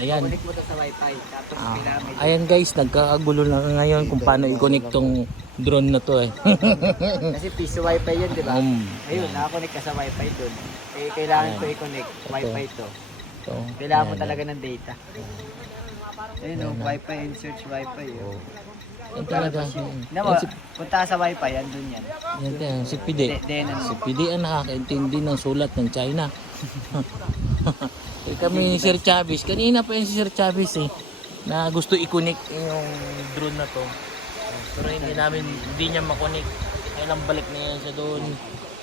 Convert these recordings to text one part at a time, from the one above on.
Ayan. Connect mo to sa wifi. Tapos kailangan Ayan guys, nagkakagulo na ngayon kung paano i-connect tong drone na to eh. kasi piso wifi yun, di ba? Ayun, Ayan. nakakonect ka sa wifi dun. Eh, kailangan Ayan. ko i-connect. Wifi to. So, Kailangan mo ayan, talaga ng data. Ayun, no, wifi and search wifi. Oh. yan talaga. Naman, punta ka sa wifi, andun yan. Yan tayo, si Pidi. Si Pidi ang nakakaintindi ng sulat ng China. Kami ni Sir Chavez, kanina pa yan si Sir Chavez eh, na gusto i-connect yung drone na to. Pero hindi niya makonect. Kaya lang balik na yan siya doon.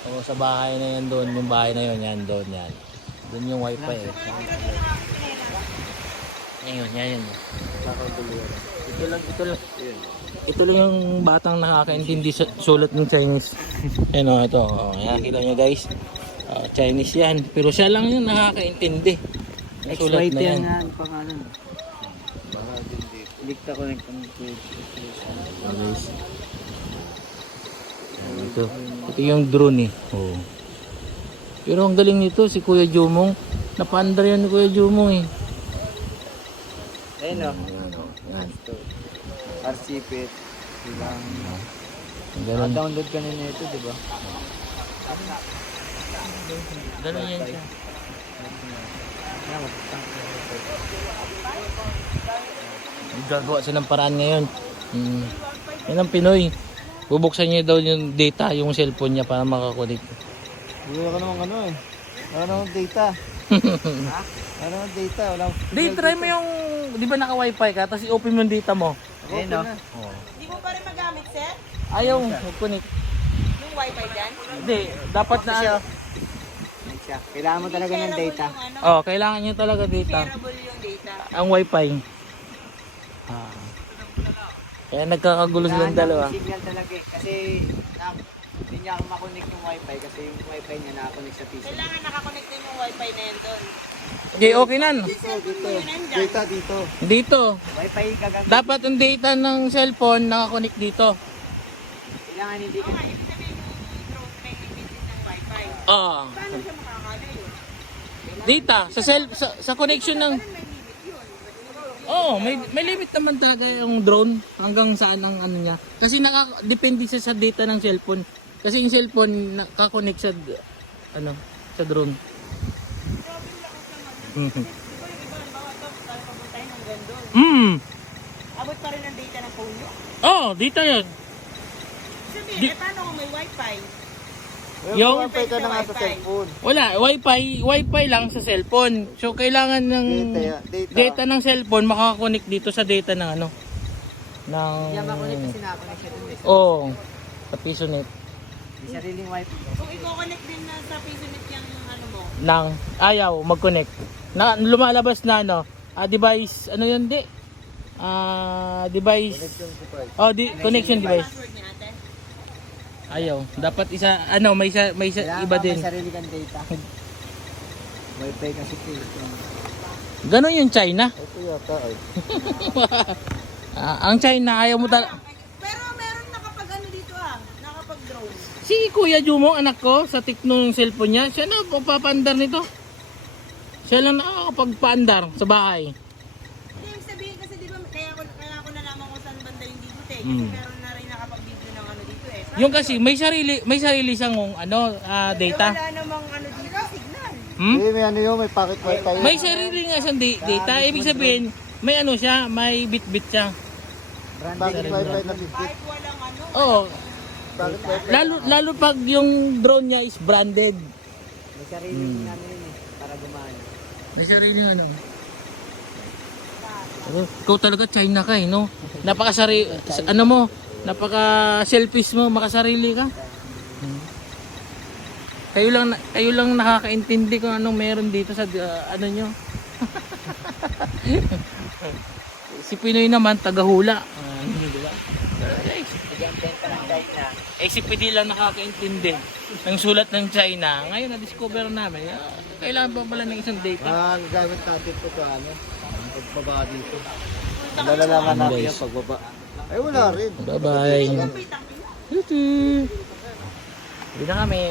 O sa bahay na yan doon, yung bahay na yun, yan doon yan. Doon yung wifi eh. Ngayon, yan yun. Ito lang yung batang nakakaintindi sa sulat ng Chinese. Ayan o, ito. Nakakita nyo guys. Chinese yan. Pero siya lang yung nakakaintindi. Ang sulat na yan. Pangalan. Dikta ko ng Guys. Ito yung drone eh. Oh. Pero ang galing nito si Kuya Jumong. Napandar yan ni Kuya Jumong eh. Ayun, no. Yan. Archipit. Bilang Ang galing. download ka na nito, di ba? Galing yan siya. Gagawa siya ng paraan ngayon. Yan ang Pinoy. Bubuksan niya daw yung data, yung cellphone niya para makakonect. Hindi ka naman ano eh. Wala namang data. Ha? Wala namang data. Di, try mo yung, di ba naka-wifi ka, tapos i-open mo yung data mo. Ayun, no? Di mo pa rin magamit, sir? Ayaw, mag-connect. Yung wifi dyan? Hindi, dapat na, Ayun siya. Kailangan mo talaga ng data. Yung ano, oh, kailangan niyo talaga data. shareable yung data. Ang wifi. Kaya nagkakagulo silang dalawa. Kailangan ng signal talaga eh. Kasi hindi niya ako makonect yung wifi kasi yung wifi niya nakakonect sa PC. Kailangan nakakonect din yung wifi na yan doon. Okay, okay nan. Cellphone mo yun, nandyan. Data dito. Dito. Wifi gagamit. Dapat ang data ng cellphone nakakonect dito. Kailangan hindi ka. Ibig sabihin yung drone may limit din ng wifi. Ah, Paano siya makakala yun? data sa connection ng May limit yun. may limit naman talaga yung drone hanggang saan ang ano niya. Kasi depende siya sa data ng cellphone. Kasi yung cellphone nakakonect sa ano, sa drone. Di ba yung iba, halimbawa to, tayo papuntahin hanggang doon. Abot pa rin ang data ng phone nyo. Oh, data 'yan. Sabihin, paano kung may wifi? Yung wifi ka na nga sa cellphone. wala, wifi lang sa cellphone. So kailangan ng data ng cellphone makakonect dito sa data ng ano ng Hindi makonect kasi nakakonect siya dun eh. sa PisoNet May sariling wifi. Kung i-connect din na sa PisoNet yung ano mo, ng ayaw mag-connect. Na lumalabas na ano, device ano 'yun di? Device. Connection device. password niya ate. Ayaw. Dapat isa ano may isa Kailangan iba ka din. may sarili kang data. Wifi kasi ito. Ganon yung China. Ito yata ay. Ang China ayaw mo Pero meron nakapag ano dito nakapag-drone. Si Kuya Jumong anak ko sa Tecno yung cellphone niya, siya na papandar nito. Siya lang nakakapagpaandar sa bahay. Hindi, ibig sabihin kasi di ba, kaya ako nalaman kung saan banda yung dito eh. Kasi meron na rin nakapag-video ng ano dito eh. Yung kasi may sarili siyang data. Wala namang ano dito, signal. May ano yun, may pocket wifi. May sarili nga siyang data. Ibig sabihin, may ano siya, may bit-bit siya. Pocket wifi na biscuit. Kahit walang ano, Oo. Pocket wifi. Lalo pag yung drone niya is branded. May sariling ano yun eh, para gumana. May sariling ano. Ikaw talaga China ka no? Napaka-selfish mo, makasarili ka. Kayo lang nakakaintindi kung anong meron dito sa ano nyo. Si Pinoy naman, tagahula. Diba? Si PD lang nakakaintindi ng sulat ng China. Ngayon na-discover namin, kailangan pa pala ng isang data. Gagamit natin ito sa ano, pagbaba dito. Nalalaman natin yung pagbaba. Ay wala rin. Bye-bye. Yuti. Hindi na kami.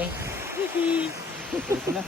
Ito na.